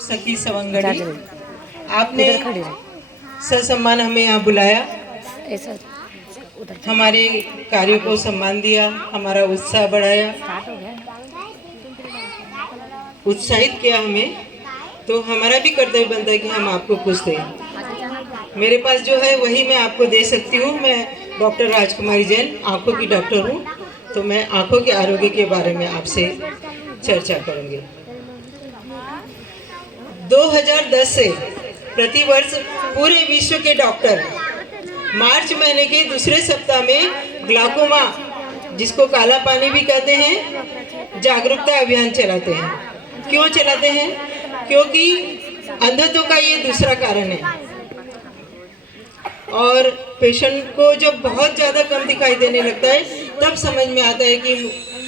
सखी सवंगड़ी, आपने ससम्मान हमें यहाँ बुलाया, हमारे कार्यों को सम्मान दिया, हमारा उत्साह बढ़ाया, उत्साहित किया हमें, तो हमारा भी कर्तव्य बनता है कि हम आपको कुछ दें। मेरे पास जो है वही मैं आपको दे सकती हूँ। मैं डॉक्टर राजकुमारी जैन आँखों की डॉक्टर हूँ, तो मैं आँखों के आरोग्य के बारे में आपसे चर्चा करूँगी। 2010 से प्रतिवर्ष पूरे विश्व के डॉक्टर मार्च महीने के दूसरे सप्ताह में ग्लाकोमा, जिसको काला पानी भी कहते हैं, जागरूकता अभियान चलाते हैं। क्यों चलाते हैं? क्योंकि अंधत्व का ये दूसरा कारण है और पेशेंट को जब बहुत ज़्यादा कम दिखाई देने लगता है तब समझ में आता है कि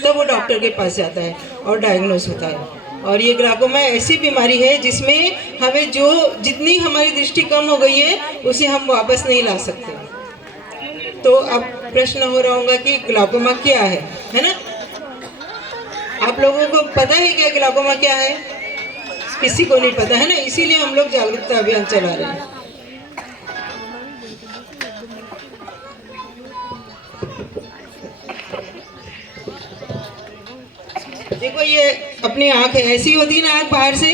तब वो डॉक्टर के पास जाता है और डायग्नोस होता है। और ये ग्लाकोमा ऐसी बीमारी है जिसमें हमें जितनी हमारी दृष्टि कम हो गई है उसे हम वापस नहीं ला सकते। तो अब प्रश्न हो रहा होगा कि ग्लाकोमा क्या है ना? आप लोगों को पता है क्या ग्लाकोमा क्या है? किसी को नहीं पता है ना, इसीलिए हम लोग जागरूकता अभियान चला रहे हैं। देखो, ये अपनी आँख है, ऐसी होती है ना आँख बाहर से,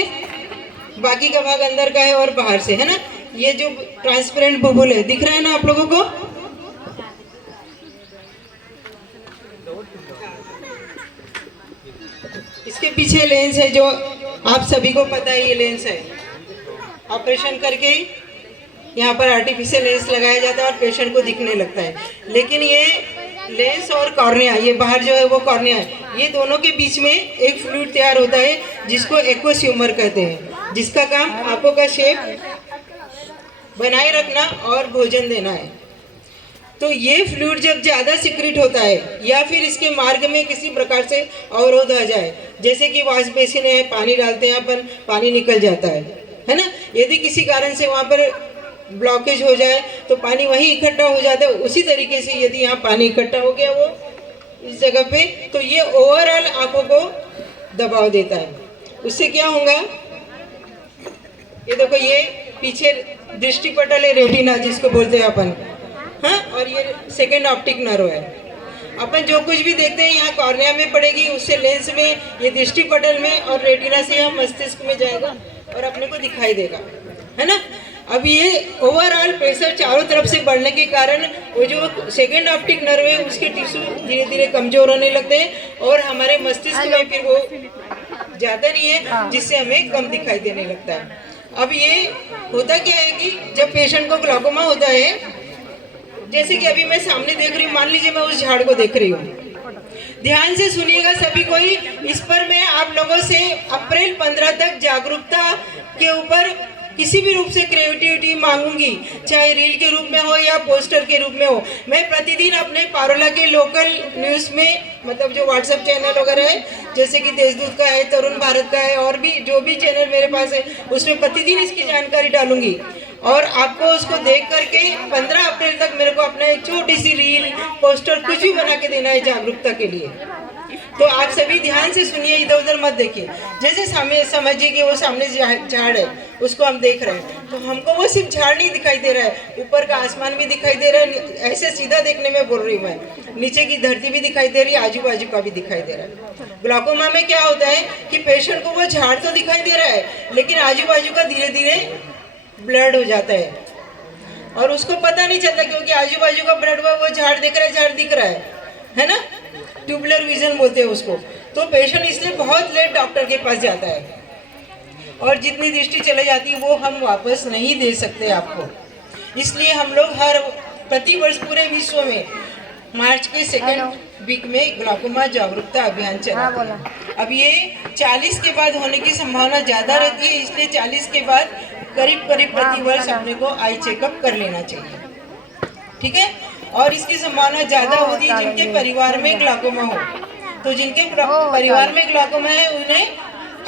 बाकी का भाग अंदर का है और बाहर से, है ना? ये जो ट्रांसपेरेंट बुलबुल है, दिख रहा है ना आप लोगों को? इसके पीछे लेंस है, जो आप सभी को पता है, ये लेंस है। ऑपरेशन करके यहाँ पर आर्टिफिशियल लेंस लगाया जाता है और पेशेंट को दिखने लगता है। लेकिन ये लेंस और कॉर्निया, ये बाहर जो है वो कॉर्निया है, ये दोनों के बीच में एक फ्लूइड तैयार होता है जिसको एक्वस ह्यूमर कहते हैं, जिसका काम आंखों का शेप बनाए रखना और भोजन देना है। तो ये फ्लूइड जब ज़्यादा सिक्रेट होता है या फिर इसके मार्ग में किसी प्रकार से अवरोध आ जाए, जैसे कि वॉश बेसिन है, पानी डालते हैं अपन, पानी निकल जाता है ना? यदि किसी कारण से वहाँ पर ब्लॉकेज हो जाए तो पानी वहीं इकट्ठा हो जाता है। उसी तरीके से यदि यहाँ पानी इकट्ठा हो गया वो इस जगह पे, तो ये ओवरऑल आंखों को दबाव देता है। उससे क्या होगा? ये देखो, ये पीछे दृष्टिपटल है, रेटिना जिसको बोलते हैं अपन, हाँ, और ये सेकेंड ऑप्टिक नर्व है। अपन जो कुछ भी देखते हैं यहाँ कॉर्निया में पड़ेगी, उससे लेंस में, ये दृष्टिपटल में, और रेटिना से यहाँ मस्तिष्क में जाएगा और अपने को दिखाई देगा, है ना? अब ये ओवरऑल प्रेशर चारों तरफ से बढ़ने के कारण वो जो सेकेंड ऑप्टिक नर्व है उसके टिश्यू धीरे धीरे कमजोर होने लगते हैं और हमारे मस्तिष्क में फिर वो जाता नहीं है, जिससे हमें कम दिखाई देने लगता है। अब ये होता क्या है कि जब पेशेंट को ग्लाकोमा होता है, जैसे कि अभी मैं सामने देख रही हूँ, मान लीजिए मैं उस झाड़ को देख रही हूँ, ध्यान से सुनिएगा सभी कोई। इस पर मैं आप लोगों से अप्रैल 15 तक जागरूकता के ऊपर किसी भी रूप से क्रिएटिविटी मांगूंगी, चाहे रील के रूप में हो या पोस्टर के रूप में हो। मैं प्रतिदिन अपने पारोला के लोकल न्यूज़ में, मतलब जो व्हाट्सएप चैनल वगैरह है, जैसे कि देशदूत का है, तरुण भारत का है, और भी जो भी चैनल मेरे पास है, उसमें प्रतिदिन इसकी जानकारी डालूंगी और आपको उसको देख करके 15 अप्रैल तक मेरे को अपना एक छोटी सी रील, पोस्टर, कुछ भी बना के देना है जागरूकता के लिए। तो आप सभी ध्यान से सुनिए, इधर उधर मत देखिए। जैसे सामने समझिए कि वो सामने झाड़ है, उसको हम देख रहे हैं, तो हमको वो सिर्फ झाड़ नहीं दिखाई दे रहा है, ऊपर का आसमान भी दिखाई दे रहा है, ऐसे सीधा देखने में बोल रही हूँ मैं, नीचे की धरती भी दिखाई दे रही है, आजू बाजू का भी दिखाई दे रहा है। ग्लाकोमा में क्या होता है कि पेशेंट को वो झाड़ तो दिखाई दे रहा है, लेकिन आजू बाजू का धीरे धीरे ब्लड हो जाता है और उसको पता नहीं चलता, क्योंकि आजू बाजू का ब्लड हुआ, वो झाड़ दिख रहा है, झाड़ दिख रहा है ना? ट्यूबुलर विजन बोलते हैं उसको। तो पेशेंट इसलिए बहुत लेट डॉक्टर के पास जाता है और जितनी दृष्टि चले जाती है वो हम वापस नहीं दे सकते आपको। इसलिए हम लोग प्रति वर्ष पूरे विश्व में मार्च के सेकेंड वीक में ग्लाकोमा जागरूकता अभियान चलाते हैं। अब ये 40 के बाद होने की संभावना ज़्यादा रहती है, इसलिए 40 के बाद करीब प्रति वर्ष अपने को आई चेकअप कर लेना चाहिए, ठीक है? और इसकी संभावना ज़्यादा होती है जिनके परिवार में ग्लाकोमा हो। तो जिनके परिवार में ग्लाकोमा है उन्हें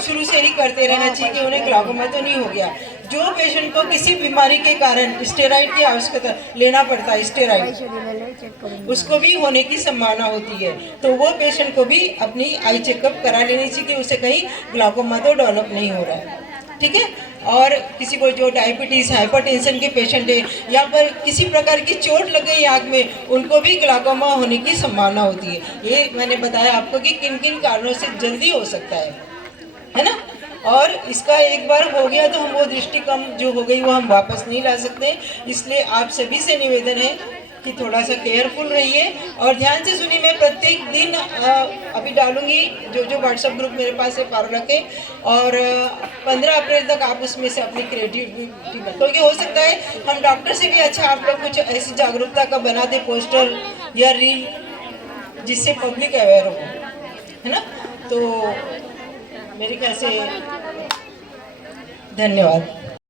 शुरू से ही करते रहना चाहिए कि उन्हें ग्लाकोमा तो नहीं हो गया। जो पेशेंट को किसी बीमारी के कारण स्टेरॉइड की आवश्यकता लेना पड़ता है, स्टेरॉइड, उसको भी होने की संभावना होती है, तो वो पेशेंट को भी अपनी आई चेकअप करा लेनी चाहिए कि उसे कहीं ग्लाकोमा तो डेवलप नहीं हो रहा है। ठीक है। और किसी को जो डायबिटीज़ हाइपरटेंशन के पेशेंट है या पर किसी प्रकार की चोट लग गई आँख में, उनको भी ग्लाकोमा होने की संभावना होती है। ये मैंने बताया आपको कि किन किन कारणों से जल्दी हो सकता है ना। और इसका एक बार हो गया तो हम वो दृष्टि कम जो हो गई वो हम वापस नहीं ला सकते। इसलिए आप सभी से निवेदन है कि थोड़ा सा केयरफुल रहिए और ध्यान से सुनिए। मैं प्रत्येक दिन अभी डालूंगी जो व्हाट्सएप ग्रुप मेरे पास है पार्लर के, और 15 अप्रैल तक आप उसमें से अपनी क्रिएटिविटी क्योंकि हो सकता है हम डॉक्टर से भी अच्छा आप लोग कुछ ऐसी जागरूकता का बना दे पोस्टर या रील जिससे पब्लिक अवेयर हो, है ना। तो मेरे ख्याल से धन्यवाद।